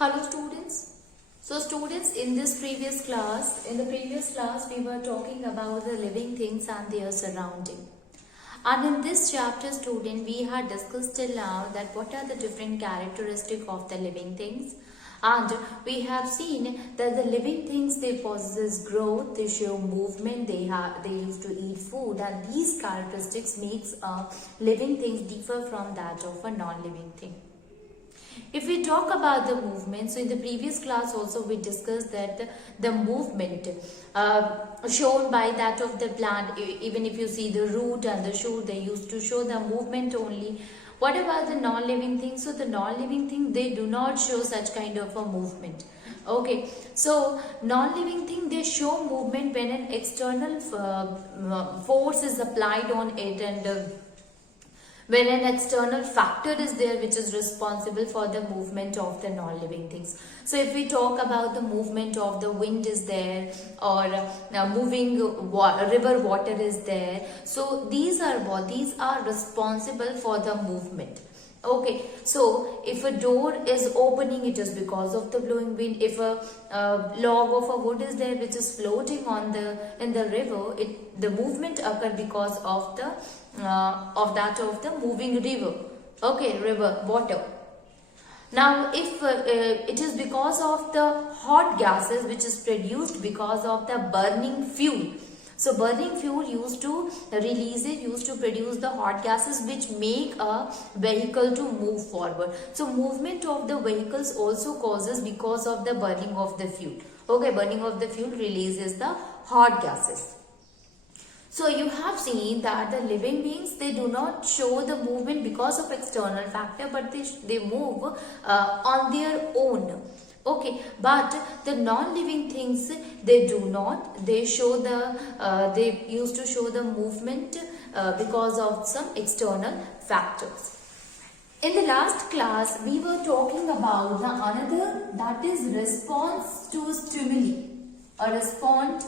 Hello students. So students, in the previous class we were talking about the living things and their surrounding. And in this chapter student, we had discussed till now that what are the different characteristics of the living things. And we have seen that the living things, they possess growth, they show movement, they used to eat food, and these characteristics makes living things differ from that of a non-living thing. If we talk about the movement, so in the previous class also we discussed that the movement shown by that of the plant, even if you see the root and the shoot, they used to show the movement only. What about the non-living things? So the non-living thing, they do not show such kind of a movement. Okay, so non-living thing, they show movement when an external force is applied on it, and when an external factor is there which is responsible for the movement of the non-living things. So if we talk about the movement of the wind is there, or moving river water is there, so these are what? These are responsible for the movement. Okay, so if a door is opening, it is because of the blowing wind. If a log of a wood is there which is floating on in the river, the movement occur because of the of the moving river. Okay, river water. Now if it is because of the hot gases which is produced because of the burning fuel. So burning fuel used to produce the hot gases which make a vehicle to move forward. So movement of the vehicles also causes because of the burning of the fuel. Okay, burning of the fuel releases the hot gases. So you have seen that the living beings, they do not show the movement because of external factor, but they move on their own. Okay, but the non-living things, they do not. They show they used to show the movement because of some external factors. In the last class, we were talking about the another, that is response to stimuli. A response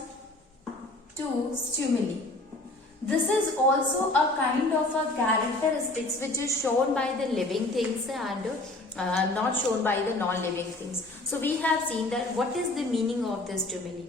to stimuli. This is also a kind of a characteristics which is shown by the living things and not shown by the non-living things. So we have seen that what is the meaning of the stimuli.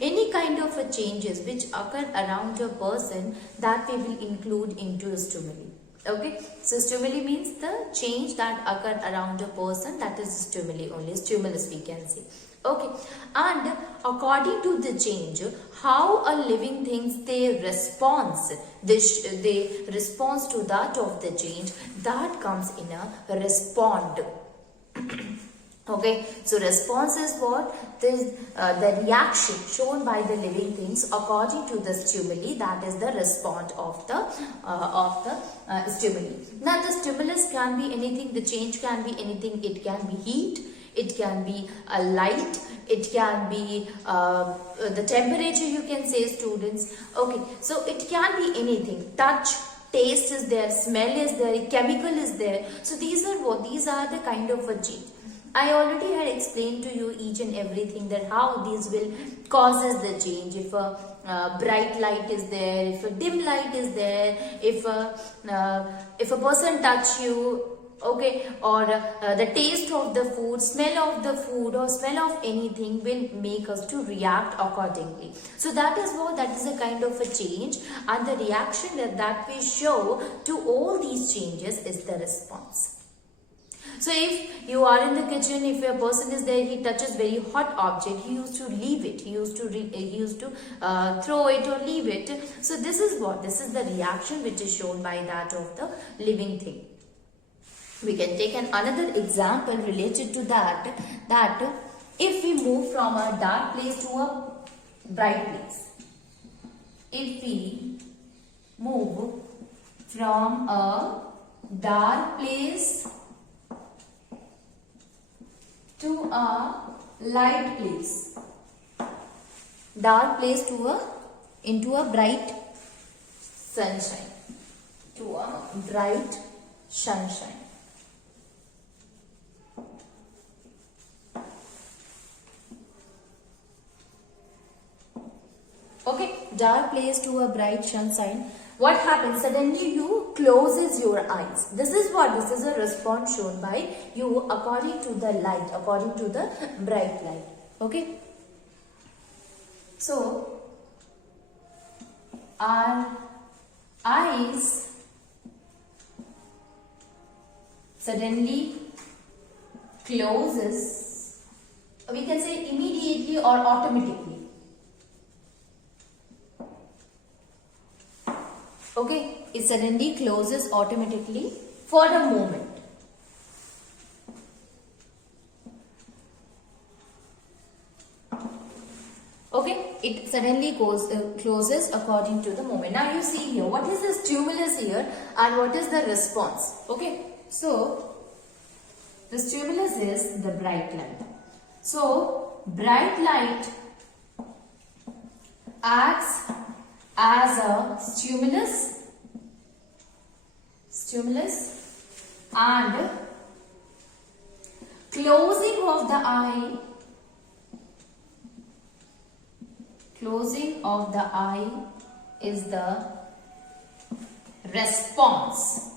Any kind of a changes which occur around a person, that we will include into a stimuli. Okay, so stimuli means the change that occur around a person, that is stimuli only, stimulus we can say. Okay, and according to the change, how a living things they respond to that of the change, that comes in a respond. Okay, so response is what? The reaction shown by the living things according to the stimuli, that is the response of the stimuli. Now the stimulus can be anything, the change can be anything. It can be heat, it can be a light, it can be the temperature, you can say, students. Okay, so it can be anything. Touch, taste is there, smell is there, chemical is there. So these are what? These are the kind of a change. I already had explained to you each and everything, that how these will causes the change. If a bright light is there, if a dim light is there, if a person touch you, okay, or the taste of the food, smell of the food, or smell of anything will make us to react accordingly. So that is what, that is a kind of a change, and the reaction that we show to all these changes is the response. So if you are in the kitchen, if a person is there, he touches very hot object, he used to leave it, he used to throw it or leave it. So this is what? This is the reaction which is shown by that of the living thing. We can take another example related to that if we move from a dark place to a bright place. If we move from a dark place to a light place, dark place into a bright sunshine, to a bright sunshine. Okay, dark place to a bright sunshine. What happens? Suddenly you closes your eyes. This is what? This is a response shown by you according to the light, according to the bright light. Okay. So, our eyes suddenly closes, we can say immediately or automatically. Okay, it suddenly closes automatically for the moment. Okay, it suddenly closes according to the moment. Now you see here, what is the stimulus here and what is the response? Okay, so the stimulus is the bright light. So bright light acts as a stimulus and closing of the eye is the response.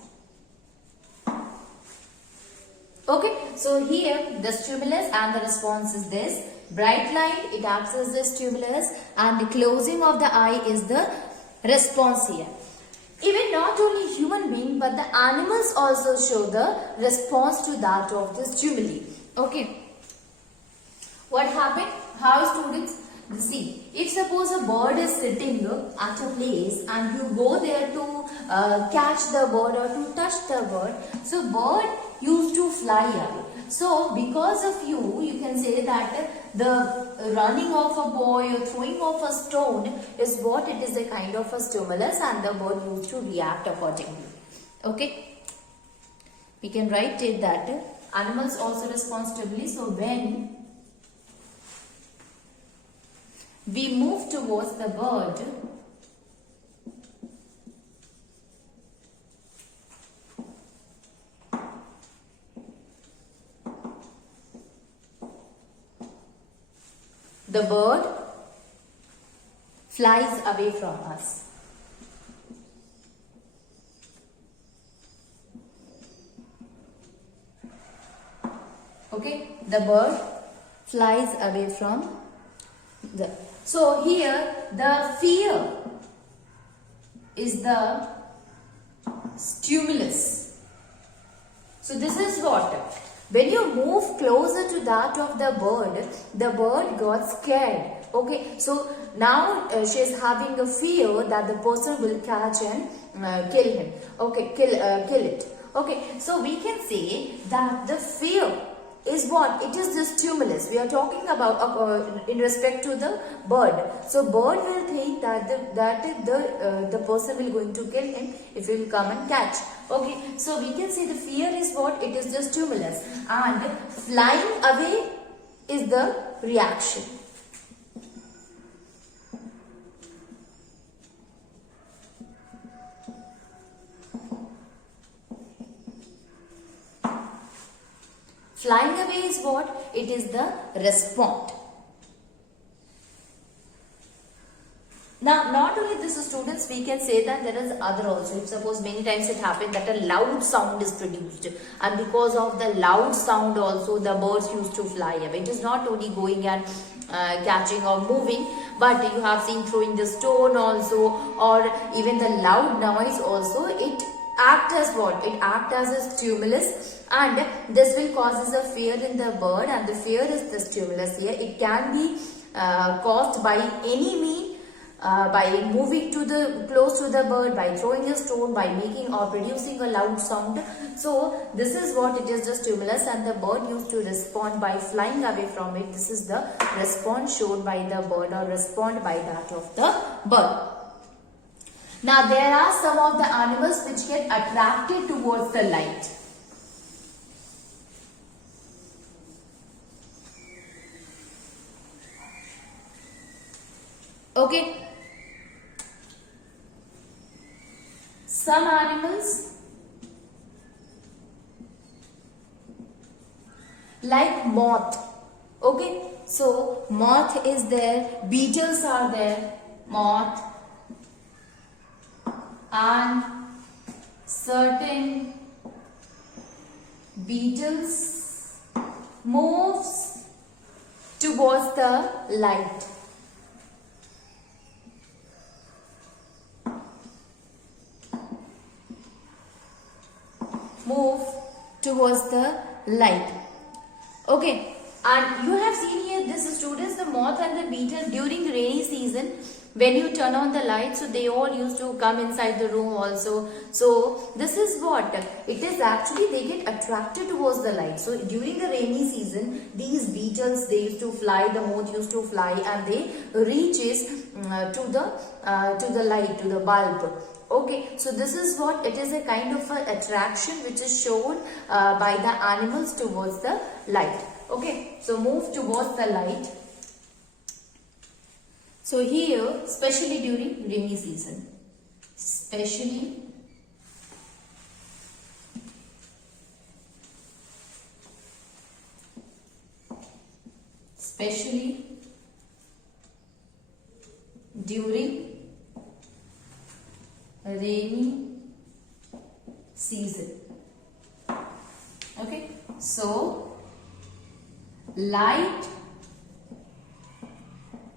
Okay, so here the stimulus and the response is this. Bright light, it acts as the stimulus and the closing of the eye is the response here. Even not only human being but the animals also show the response to that of the stimuli. Okay. What happened? How students? See, if suppose a bird is sitting at a place and you go there to catch the bird or to touch the bird, so bird used to fly away. So because of you can say that the running of a boy or throwing of a stone is what it is a kind of a stimulus and the bird used to react accordingly. Okay. We can write it that animals also respond stimuli. So when we move towards the bird, the bird flies away from us. Okay, the bird flies away from the. So here the fear is the stimulus. So this is what? When you move closer to that of the bird got scared. Okay, so now she is having a fear that the person will catch and kill him. Okay, kill it. Okay, so we can say that the fear is what? It is the stimulus. We are talking about in respect to the bird. So bird will think that the person will going to kill him if he will come and catch. Okay, so we can say the fear is what? It is the stimulus and flying away is the reaction. Flying away is what? It is the response. Now, not only this, students, we can say that there is other also. If suppose many times it happened that a loud sound is produced, and because of the loud sound also the birds used to fly away. It is not only going and catching or moving, but you have seen throwing the stone also, or even the loud noise also. It acts as what? It acts as a stimulus. And this will causes a fear in the bird, and the fear is the stimulus here. It can be caused by any means, by moving close to the bird, by throwing a stone, by making or producing a loud sound. So this is what it is, the stimulus, and the bird used to respond by flying away from it. This is the response shown by the bird or respond by that of the bird. Now there are some of the animals which get attracted towards the light. Okay. Some animals like moth. Okay. So moth is there, beetles are there, moth, and certain beetles moves towards the light. Move towards the light. Okay, and you have seen here this, students, the moth and the beetle during rainy season, when you turn on the light, so they all used to come inside the room also. So this is what it is, actually they get attracted towards the light. So during the rainy season, these beetles, they used to fly, the moth used to fly, and they reaches to the light, to the bulb. Okay, so this is what it is, a kind of a attraction which is shown by the animals towards the light. Okay, so move towards the light. So here, especially during rainy season, especially during rainy season. Okay, so light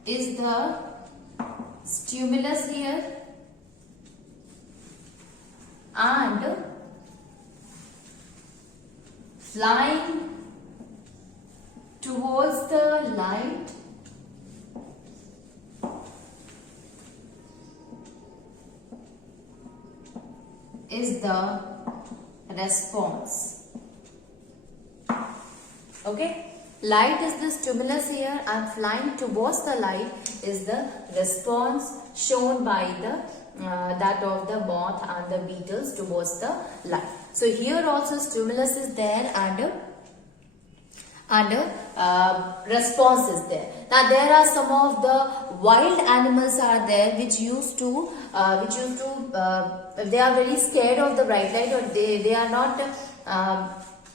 is the stimulus here, and flying towards the light is the response. Okay, light is the stimulus here, and flying towards the light is the response shown by the that of the moth and the beetles towards the light. So here also stimulus is there, and response is there. Now there are some of the wild animals are there which used to they are very scared of the bright light, or they are not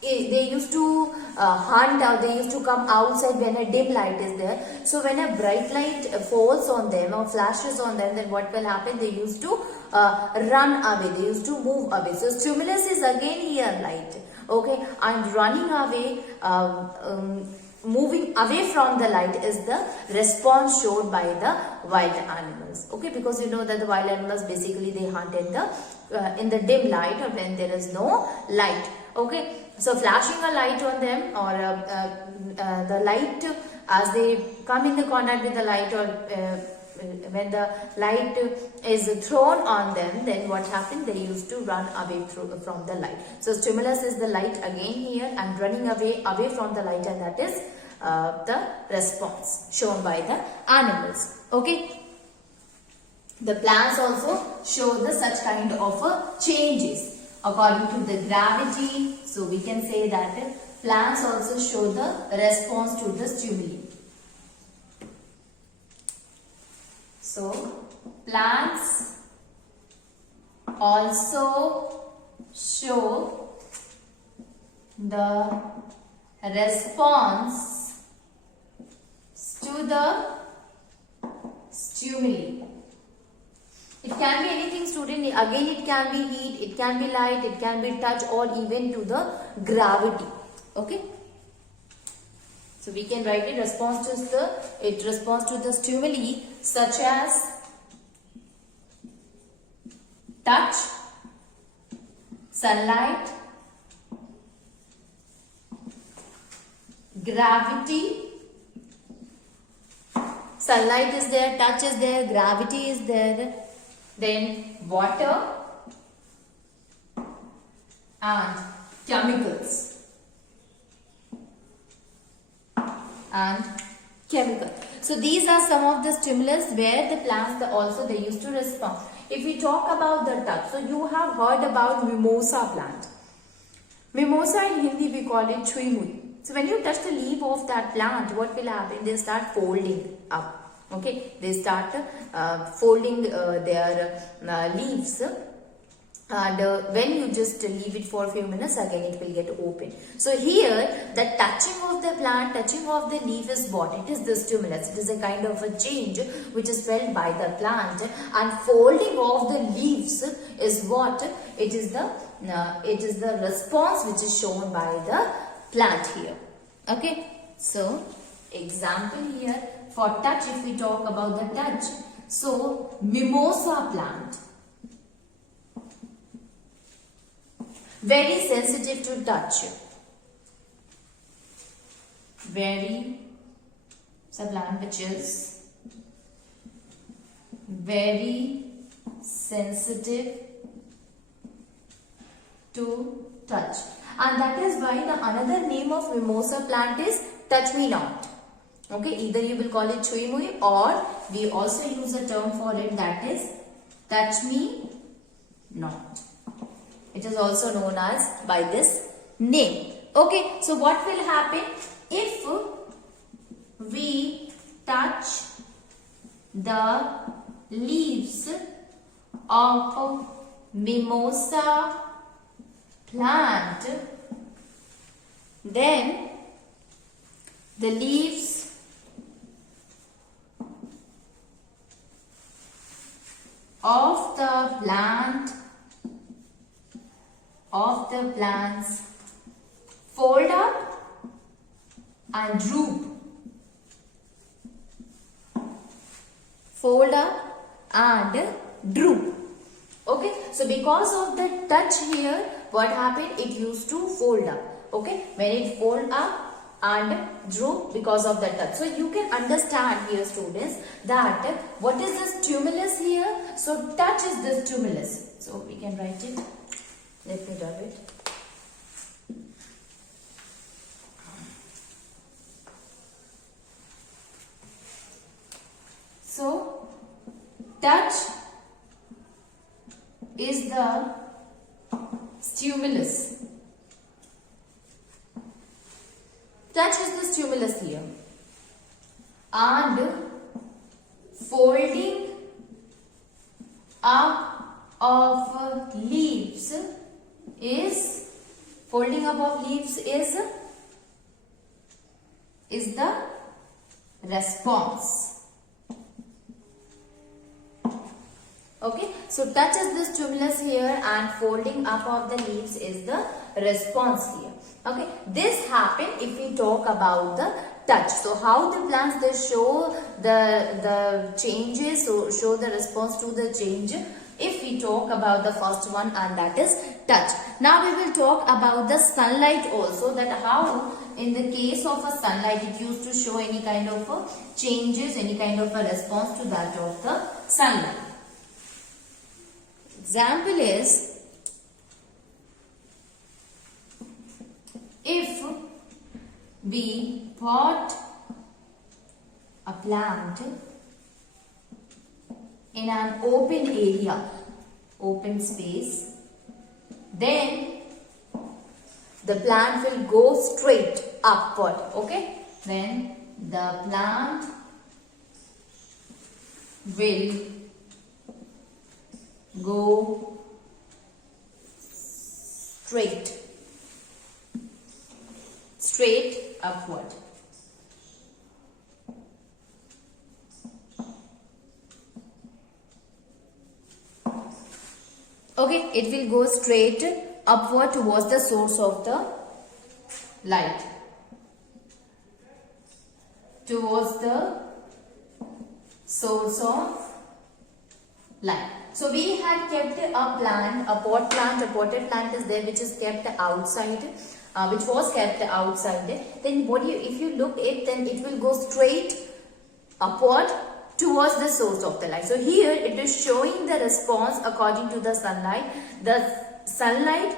they used to hunt out, they used to come outside when a dim light is there. So when a bright light falls on them or flashes on them, then what will happen? They used to run away, they used to move away. So stimulus is again here light. Okay, and running away, moving away from the light is the response shown by the wild animals. Okay, because you know that the wild animals basically they hunt in the dim light, or when there is no light. Okay, so flashing a light on them, or the light as they come in the contact with the light, or when the light is thrown on them, then what happened? They used to run away from the light. So stimulus is the light again here, and running away from the light, and that is the response shown by the animals. Okay, the plants also show the such kind of changes according to the gravity. So we can say that plants also show the response to the stimuli. So plants also show the response to the stimuli. It can be anything, student. Again, it can be heat, it can be light, it can be touch, or even to the gravity. Okay. So we can write it responds to the stimuli such as touch, sunlight, gravity. Sunlight is there, touch is there, gravity is there, then water and chemicals. So these are some of the stimulus where the plants they used to respond. If we talk about the touch, so you have heard about mimosa plant. Mimosa in Hindi we call it chhuimui. So when you touch the leaf of that plant, what will happen? They start folding up. Okay, they start folding their leaves. And when you just leave it for a few minutes, again it will get open. So here the touching of the plant touching of the leaf is what? It is the stimulus. It is a kind of a change which is felt by the plant, and folding of the leaves is what? It is the response which is shown by the plant here. Okay, so example here for touch, if we talk about the touch, so mimosa plant, very sensitive to touch, it's a plant which is very sensitive to touch, and that is why the another name of mimosa plant is touch me not. Okay, either you will call it chui mui, or we also use a term for it, that is touch me not. It is also known as by this name. Okay, so what will happen if we touch the leaves of mimosa plant? Then the leaves of the plants fold up and droop. Fold up and droop. Okay, so because of the touch here, what happened? It used to fold up. Okay, when it fold up and droop because of the touch. So you can understand here, students, that what is the stimulus here? So touch is the stimulus. So we can write it. Let me rub it. So touch is the stimulus. Touch is the stimulus here, and folding up of leaves is the response. Okay, so touch is the stimulus here, and folding up of the leaves is the response here. Okay, this happen if we talk about the touch. So how the plants they show the changes, so show the response to the change, if we talk about the first one, and that is touch. Now we will talk about the sunlight also, that how in the case of a sunlight it used to show any kind of changes, any kind of a response to that of the sunlight. Example is, if we pot a plant in an open area, open space, then the plant will go straight upward. Okay, then the plant will go straight upward. Okay, it will go straight upward towards the source of the light. Towards the source of light. So we had kept a plant, a potted plant is there, which is kept outside, which was kept outside. Then if you look it, then it will go straight upward towards the source of the light. So here it is showing the response according to the sunlight. The sunlight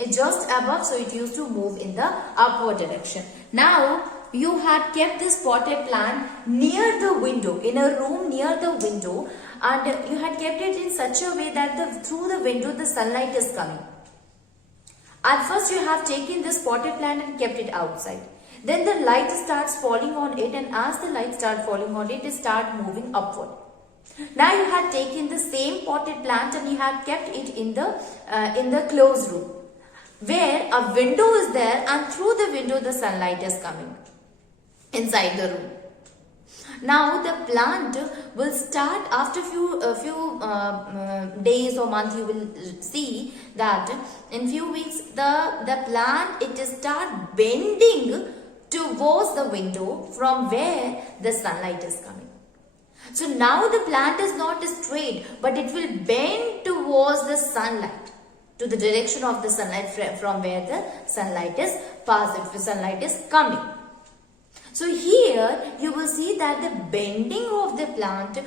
is just above, so it used to move in the upward direction. Now you had kept this potted plant near the window, in a room near the window, and you had kept it in such a way that through the window the sunlight is coming. At first you have taken this potted plant and kept it outside. Then the light starts falling on it, and as the light starts falling on it, it starts moving upward. Now you have taken the same potted plant and you have kept it in the closed room, where a window is there, and through the window the sunlight is coming. inside the room. Now the plant will start after few days or months. You will see that in few weeks the plant, it will start bending towards the window from where the sunlight is coming. So now the plant is not straight, but it will bend towards the sunlight, to the direction of the sunlight from where the sunlight is passing, the sunlight is coming. So here you will see that the bending of the plant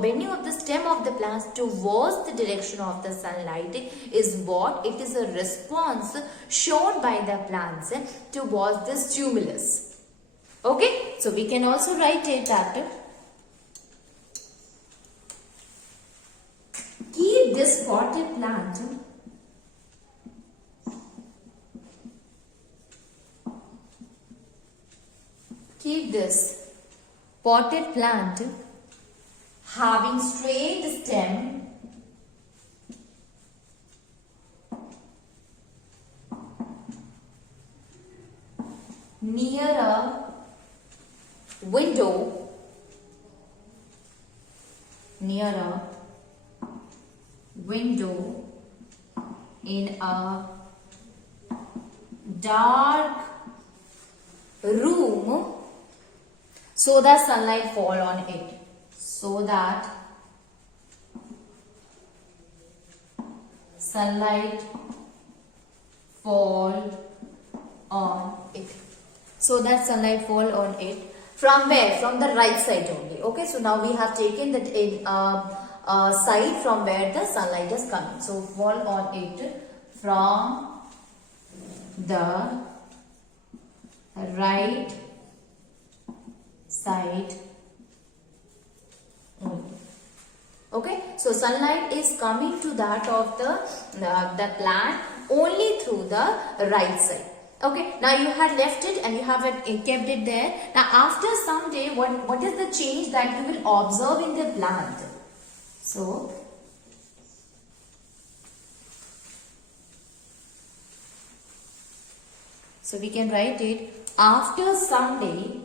bending of the stem of the plant towards the direction of the sunlight is what? It is a response shown by the plants towards the stimulus. Okay, so we can also write it that keep this potted plant having straight stem near a window, in a dark room, so that sunlight fall on it. So that sunlight fall on it. So that sunlight fall on it. From where? From the right side only. Okay, so now we have taken that in side from where the sunlight is coming. So fall on it from the right side only. Okay, so sunlight is coming to that of the plant only through the right side. Okay, now you had left it and you have kept it there. Now after some day, what is the change that you will observe in the plant? So we can write it, after some day,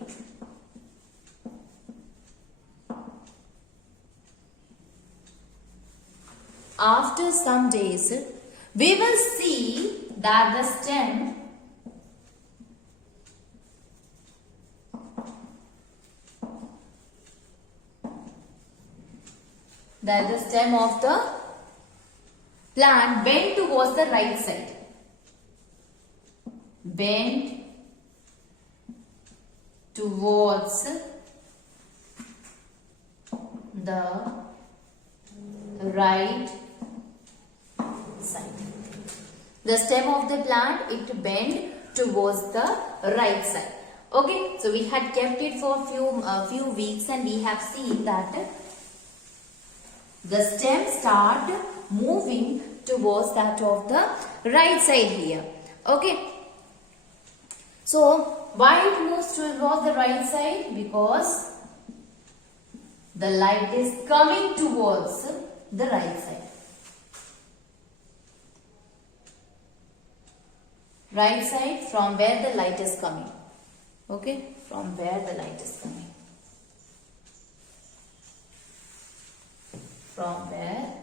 after some days, we will see that the stem of the plant bend towards the right side. Bend towards the right side. The stem of the plant, it bend towards the right side. Okay, so we had kept it for few weeks and we have seen that the stem start moving towards that of the right side here. Okay, so why it moves towards the right side? Because the light is coming towards the right side. Right side from where the light is coming. Okay, from where the light is coming. From where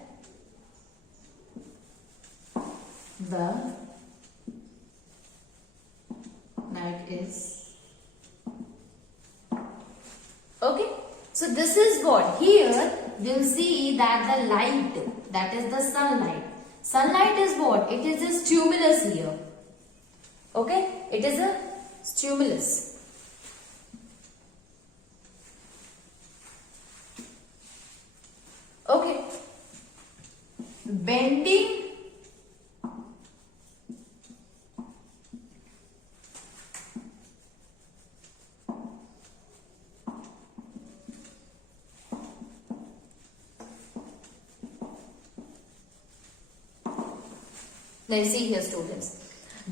the light is. Okay, so this is what here we'll see that the light, that is the sunlight. Sunlight is what? It is a stimulus here. Okay, it is a stimulus. Okay, bending let's see here, students.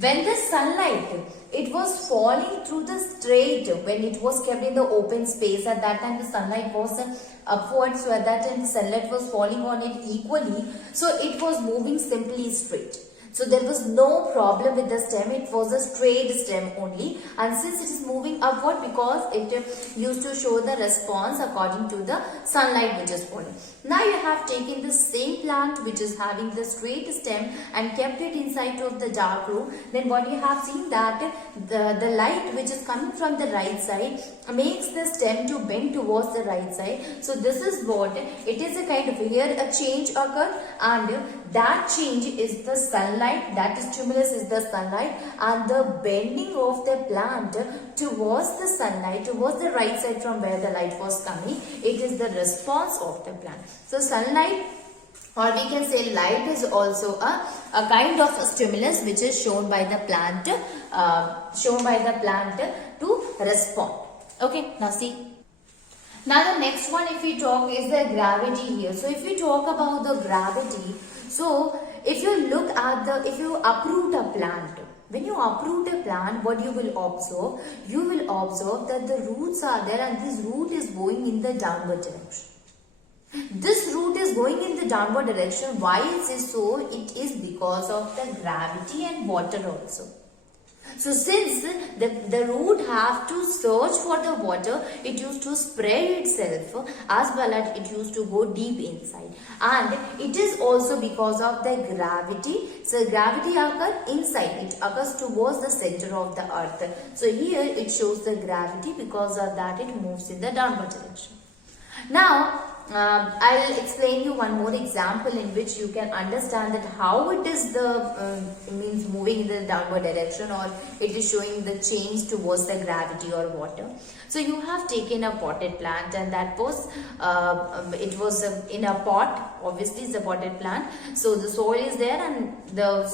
When the sunlight, it was falling through the straight, when it was kept in the open space, at that time the sunlight was upwards, so at that time the sunlight was falling on it equally, so it was moving simply straight. So there was no problem with the stem, it was a straight stem only, and since it is moving upward because it used to show the response according to the sunlight which is falling. Now you have taken the same plant which is having the straight stem and kept it inside of the dark room. Then what you have seen that the light which is coming from the right side makes the stem to bend towards the right side. So this is what it is, a kind of here a change occur, and that change is the sunlight, that stimulus is the sunlight, and the bending of the plant towards the sunlight, towards the right side from where the light was coming, it is the response of the plant. So sunlight, or we can say light, is also a kind of a stimulus which is shown by the plant to respond. Okay, now see. Now the next one, if we talk, is the gravity here. So if we talk about the gravity, so if you look at if you uproot a plant, when you uproot a plant, what you will observe? You will observe that the roots are there and this root is going in the downward direction. This root is going in the downward direction. Why is it so? It is because of the gravity and water also. So since the root have to search for the water, it used to spread itself, as well as it used to go deep inside. And it is also because of the gravity. So gravity occurs inside, it occurs towards the center of the earth. So here it shows the gravity, because of that it moves in the downward direction. Now I'll explain you one more example in which you can understand that how it is means moving in the downward direction, or it is showing the change towards the gravity or water. So you have taken a potted plant, and that was it was in a pot. Obviously it's a potted plant, so the soil is there and the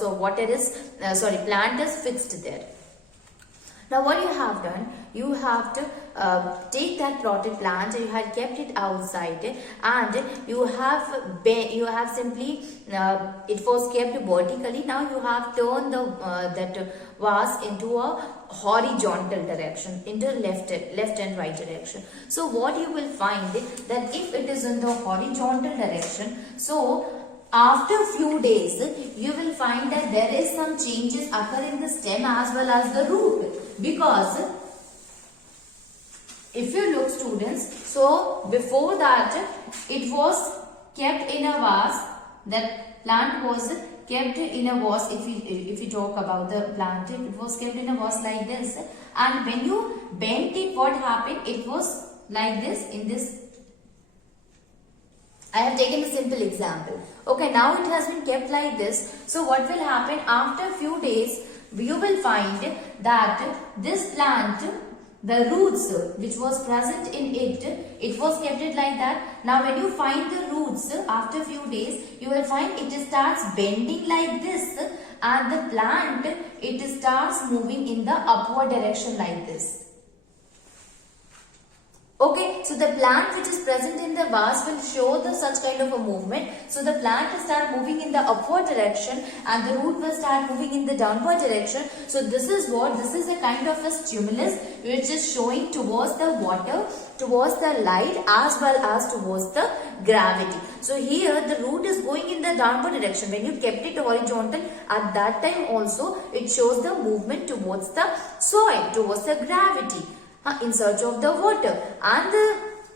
plant is fixed there. Now what you have done, you have to take that potted plant, you had kept it outside, and you have simply it was kept vertically. Now you have turned that vase into a horizontal direction, into left and right direction. So what you will find that if it is in the horizontal direction, so after few days you will find that there is some changes occur in the stem as well as the root, because if you look, students, so before that it was kept in a vase, that plant was kept in a vase. If we talk about the plant, it was kept in a vase like this, and when you bent it, what happened? It was like this, in this. I have taken a simple example. Okay, now it has been kept like this. So what will happen after a few days? You will find that this plant, the roots which was present in it, it was kept it like that. Now when you find the roots after a few days, you will find it starts bending like this, and the plant, it starts moving in the upward direction like this. Okay, so the plant which is present in the vase will show such kind of a movement. So the plant will start moving in the upward direction and the root will start moving in the downward direction. So this is a kind of a stimulus which is showing towards the water, towards the light, as well as towards the gravity. So here the root is going in the downward direction. When you kept it horizontal, at that time also it shows the movement towards the soil, towards the gravity, in search of the water, and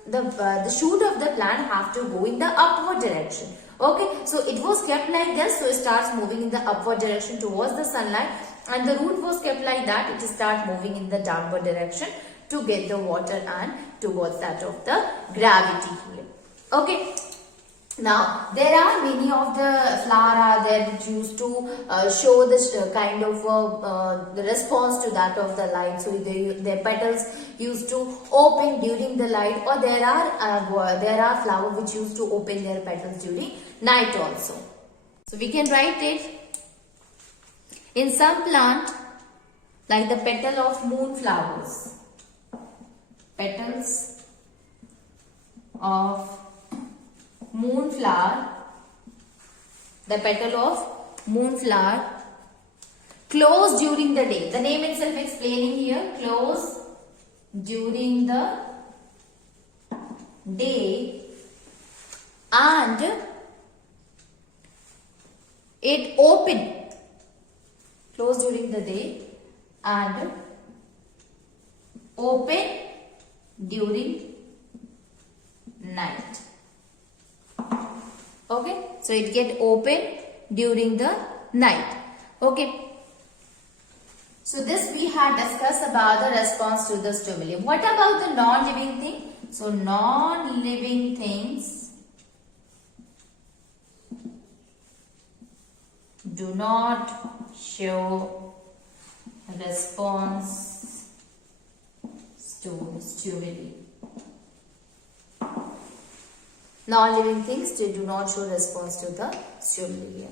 the shoot of the plant have to go in the upward direction. Okay, so it was kept like this, so it starts moving in the upward direction towards the sunlight, and the root was kept like that, it start moving in the downward direction to get the water and towards that of the gravity here. Okay. Now, there are many of the flowers that used to show this kind of the response to that of the light. So, their petals used to open during the light, or there are flowers which used to open their petals during night also. So, we can write it in some plant like the petal of moonflowers. Petals of moonflower, the petal of moonflower, close during the day. The name itself explaining here, close during the day, and it open closed during the day and open during night. Okay, so it get open during the night. Okay, so this we had discussed about the response to the stimuli. What about the non-living thing? So non-living things do not show response to stimuli. Non-living things, they do not show response to the stimuli.